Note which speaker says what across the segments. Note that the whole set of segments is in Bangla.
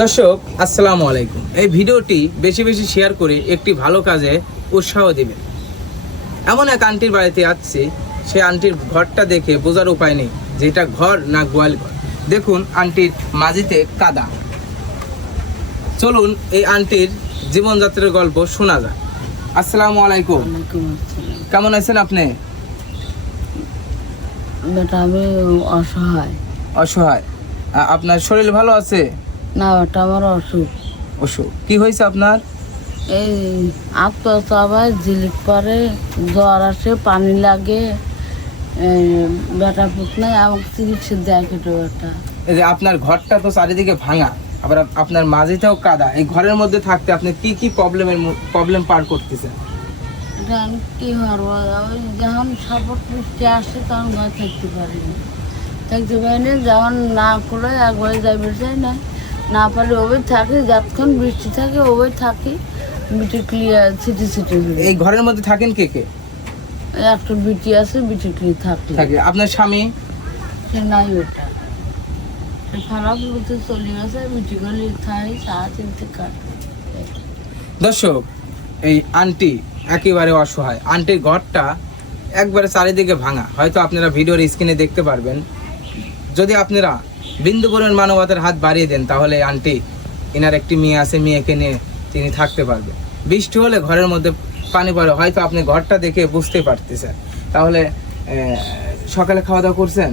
Speaker 1: দর্শক আসসালামু আলাইকুম। এই ভিডিওটি বেশি বেশি শেয়ার করে একটি ভালো কাজে উৎসাহ দিবেন। এমন এক আন্টির বাড়িতে আসছি সে আন্টির ঘরটা দেখে বোঝার উপায় নেই যে এটা ঘর না গোয়াল ঘর। দেখুন আন্টির মাঝিতে কাদা। চলুন এই আন্টির জীবনযাত্রার গল্প শোনা যায় আসসালামু আলাইকুম। কেমন আছেন আপনি?
Speaker 2: আমি অসহায়।
Speaker 1: অসহায়। আপনার শরীর ভালো আছে?
Speaker 2: না বেটা আমার অসুখ।
Speaker 1: অসুখ। কি হয়েছে আপনার?
Speaker 2: এই আত্মচাবায় জিলিক পরে জ্বর আসে পানি লাগে বেটা পুত নাই আমাকে চিকিৎসা দেয় কেটে বেটা।
Speaker 1: এই যে আপনার ঘরটা তো চারিদিকে ভাঙা আবার আপনার মাঝেটাও কাদা। এই ঘরের মধ্যে থাকতে আপনি কি কি প্রবলেমের প্রবলেম পার করতেছেন?
Speaker 2: আমি কি করব? ওই যখন সাপোর্ট বৃষ্টি আসে তখন ঘর থাকতে পারি না। থাকতে পারি না যখন না করে একবারে যাবে চাই না। না পারলে ওবে থাকি যতক্ষণ বৃষ্টি থাকে ওবে থাকি। বিটি ক্লিয়ার সিটি সিটি
Speaker 1: এই ঘরের মধ্যে থাকেন কে কে?
Speaker 2: একটা বিটি আছে বিটি ক্লিয়ার থাকলে
Speaker 1: থাকে। আপনার স্বামী?
Speaker 2: সে নাই ওটা। খারাপ বলতে চলে গেছে বিটি গলি থাই চা চিনতে কাটে।
Speaker 1: দর্শক এই আন্টি একেবারে অসহায়। আন্টির ঘরটা একবারে চারিদিকে ভাঙা। হয়তো আপনারা ভিডিওর স্ক্রিনে দেখতে পারবেন। যদি আপনারা বিন্দু পরিমাণ মানবতার হাত বাড়িয়ে দেন তাহলে আন্টি এনার একটি মেয়ে আছে মেয়েকে নিয়ে তিনি থাকতে পারবে। বৃষ্টি হলে ঘরের মধ্যে পানি পড়ে হয়তো আপনি ঘরটা দেখে বুঝতে পারতেছেন। তাহলে সকালে খাওয়া দাওয়া করছেন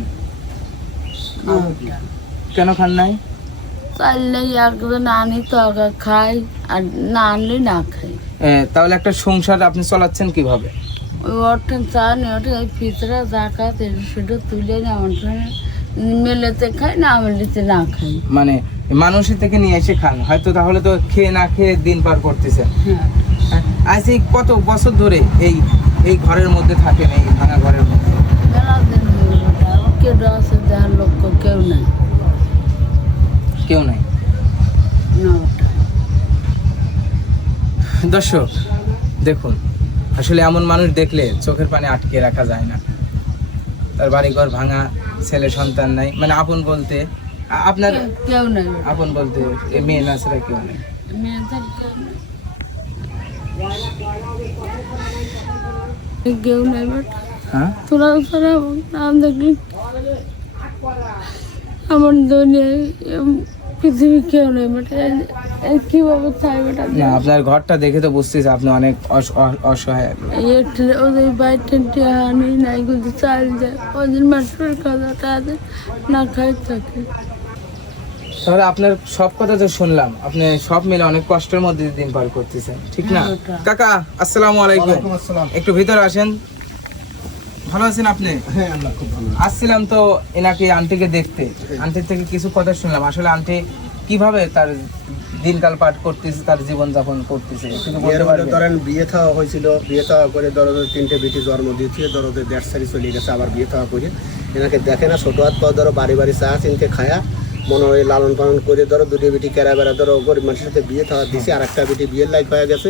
Speaker 1: কেন খান নাই?
Speaker 2: চাইলে একজন আনি তরকা খাই আর না আনলে না খাই।
Speaker 1: তাহলে একটা সংসার আপনি চালাচ্ছেন কীভাবে?
Speaker 2: ওই অর্থেন চা নিয়ে ওঠে পিতরা জাকাত সেটা তুলে আমার সঙ্গে মেলেতে খাই না মেলেতে না খাই
Speaker 1: মানে মানুষের থেকে নিয়ে এসে খান হয়তো তাহলে তো খেয়ে না খেয়ে দিন পার করতেছেন
Speaker 2: হ্যাঁ।
Speaker 1: আজ এই কত বছর ধরে এই এই ঘরের মধ্যে থাকেন এই ভাঙা ঘরের মধ্যে?
Speaker 2: মেলা দিন হয়ে গেল আমার কেউ আছে দেওয়ার লোক কেউ নাই।
Speaker 1: কেউ নাই। দর্শক দেখুন আসলে এমন মানুষ দেখলে চোখের পানি আটকে রাখা যায় না। তার বাড়িঘর ভাঙা ছেলে সন্তান নাই। মানে আপন বলতে আপনার
Speaker 2: কেউ- নাই।
Speaker 1: আপন বলতে মেয়ে না ছাড়া কেউ নেই?
Speaker 2: কেউ নাই। বাট।
Speaker 1: হ্যাঁ?
Speaker 2: তোরা আমার দুনিয়ায় পৃথিবী কেউ নেই বাট কীভাবে চাই বেটা
Speaker 1: না আপনার ঘরটা দেখে তো বুঝতেছি আপনি অনেক অস- অ- অসহায়।
Speaker 2: ওদের বাইরে আনি নাই কিন্তু চাল যায় ওদের খাওয়াটা আছে না খাই থাকে।
Speaker 1: তাহলে আপনার সব কথা তো শুনলাম আপনি সব মিলে অনেক কষ্টের মধ্যে দিন পার করতেছেন ঠিক না?
Speaker 2: হ্যাঁ,
Speaker 1: কাকা আসসালামু আলাইকুম। একটু ভিতরে আসেন। ভালো আছেন আপনি?
Speaker 3: হ্যাঁ আল্লাহ খুব ভালো
Speaker 1: আসছিলাম তো এনাকে আন্টিকে দেখতে। আন্টির থেকে কিছু কথা শুনলাম। আসলে আন্টি কীভাবে তার দিনকাল পাঠ করতেছে তার জীবন যাপন করতেছে
Speaker 3: ধরেন বিয়ে থাওয়া হয়েছিল বিয়ে থাওয়া করে ধরো তিনটে বেটি জন্ম দিয়েছে ধরো ওদের দেড় সারি চলে গেছে আবার বিয়ে থাওয়া করে। এনাকে দেখে না ছোটো হাত পাও ধরো বাড়ি বাড়ি চা চিনতে খায়া মনে হয় লালন পালন করে ধরো দুটি বেটি কেরা বেড়া ধরো গরিব মানুষের সাথে বিয়ে থাওয়া দিছে আর একটা বেটি বিয়ের লাইফ হয়ে গেছে।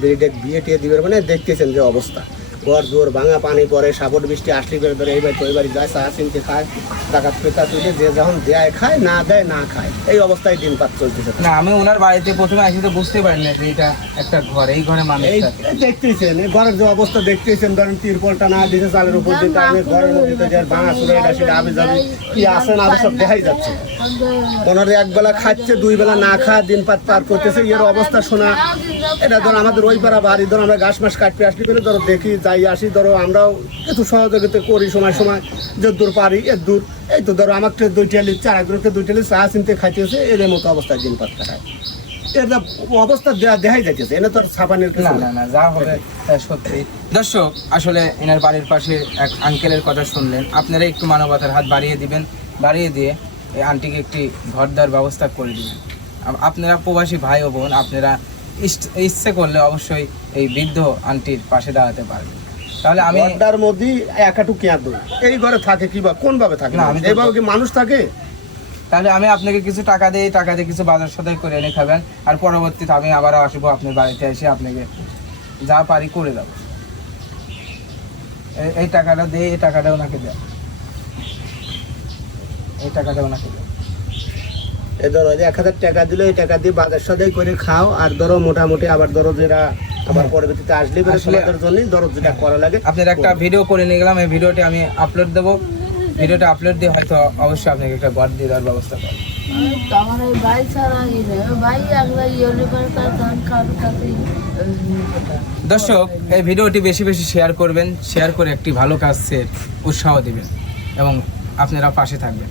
Speaker 3: বেটিটা বিয়ে টিয়ে দিবে মানে দেখতেছেন যে অবস্থা। ঘর জোর ভাঙা পানি পরে সাবট বৃষ্টি আসলি করে ধরে এইবার তো এইবার যায় চা চিনতে খায় ডাকাত পেতা তুলে যে যখন দেয় খায় না দেয় না খায়। এই অবস্থায় দিন পাত চলতেছে।
Speaker 1: না আমি ওনার বাড়িতে প্রথমে আসি তো বুঝতে পারি না যে এটা একটা ঘর এই ঘরে মানুষ
Speaker 3: এই দেখতেছেন এই ঘরের যে অবস্থা দেখতেছেন ধরেন তিরপলটা না দিতে চালের উপর দিতে আমি ঘরের মধ্যে যে ভাঙা চুরে এটা সেটা আবি যাবি কি আছে না সব দেখাই যাচ্ছে। পনেরো এক বেলা খাচ্ছে দুই বেলা না খায় দিন পাত পার করতেছে এর অবস্থা শোনা এটা ধরো আমাদের ওই পাড়া বাড়ি ধরো আমরা ঘাস মাস কাটতে আসলি পেলে ধরো দেখি যাই আসি ধরো আমরাও একটু সহযোগিতা করি সময় সময় যে দূর পারি এর দূর। এই তো ধরো আমাকে দুইটা লিচ্ছে আর একজনকে দুইটা লিচ্ছে চা চিনতে খাইতেছে এদের মতো অবস্থায় দিন পাত কাটায়। এটা অবস্থা দেখাই যাইতেছে তো আর ছাপানের কিছু
Speaker 1: না
Speaker 3: না
Speaker 1: যা হবে সত্যি। দর্শক আসলে এনার বাড়ির পাশে এক আঙ্কেলের কথা শুনলেন। আপনারা একটু মানবতার হাত বাড়িয়ে দিবেন বাড়িয়ে দিয়ে এই আন্টিকে একটি ঘর দেওয়ার ব্যবস্থা করে দিবেন। আপনারা প্রবাসী ভাই ও বোন আপনারা ইচ্ছে করলে অবশ্যই এই বৃদ্ধ আন্টির পাশে দাঁড়াতে পারবেন তাহলে আমি
Speaker 3: ঘরটার মধ্যে একাটু দই। এই ঘরে থাকে কি বা কোন ভাবে থাকে?
Speaker 1: না, আমি
Speaker 3: এইভাবে কি মানুষ থাকে?
Speaker 1: তাহলে আমি আপনাকে কিছু টাকা দিয়ে টাকা দিয়ে কিছু বাজার সদাই করে এনে খাবেন। আর পরবর্তীতে আমি আবারও আসব আপনার বাড়িতে এসে আপনাকে যা পারি করে দেবো। এই- টাকাটা দিয়ে এই টাকাটা ওনাকে দেন এই টাকাটা ওনাকে দেন
Speaker 3: এই ধরো এক হাজার টাকা দিলে এই টাকা দিয়ে বাজার সদাই করে খাও আর ধরো মোটামুটি আবার ধরো যেটা আবার পরবর্তীতে আসলে পরে
Speaker 1: আসলে-
Speaker 3: তোমাদের জন্য ধরো যেটা করা লাগে।
Speaker 1: আপনার একটা ভিডিও করে নিয়ে গেলাম এই ভিডিওটি আমি আপলোড দেবো। ভিডিওটা আপলোড দিয়ে হয়তো অবশ্যই আপনাকে একটা দিয়ে দেওয়ার ব্যবস্থা করব।
Speaker 2: আমার এই ভাই ছাড়া ই নেই ওই ভাই একবার ধান কারোর কাছে
Speaker 1: দর্শক এই ভিডিওটি বেশি বেশি শেয়ার করবেন শেয়ার করে একটি ভালো কাজের উৎসাহ দিবেন এবং আপনারা পাশে থাকবেন।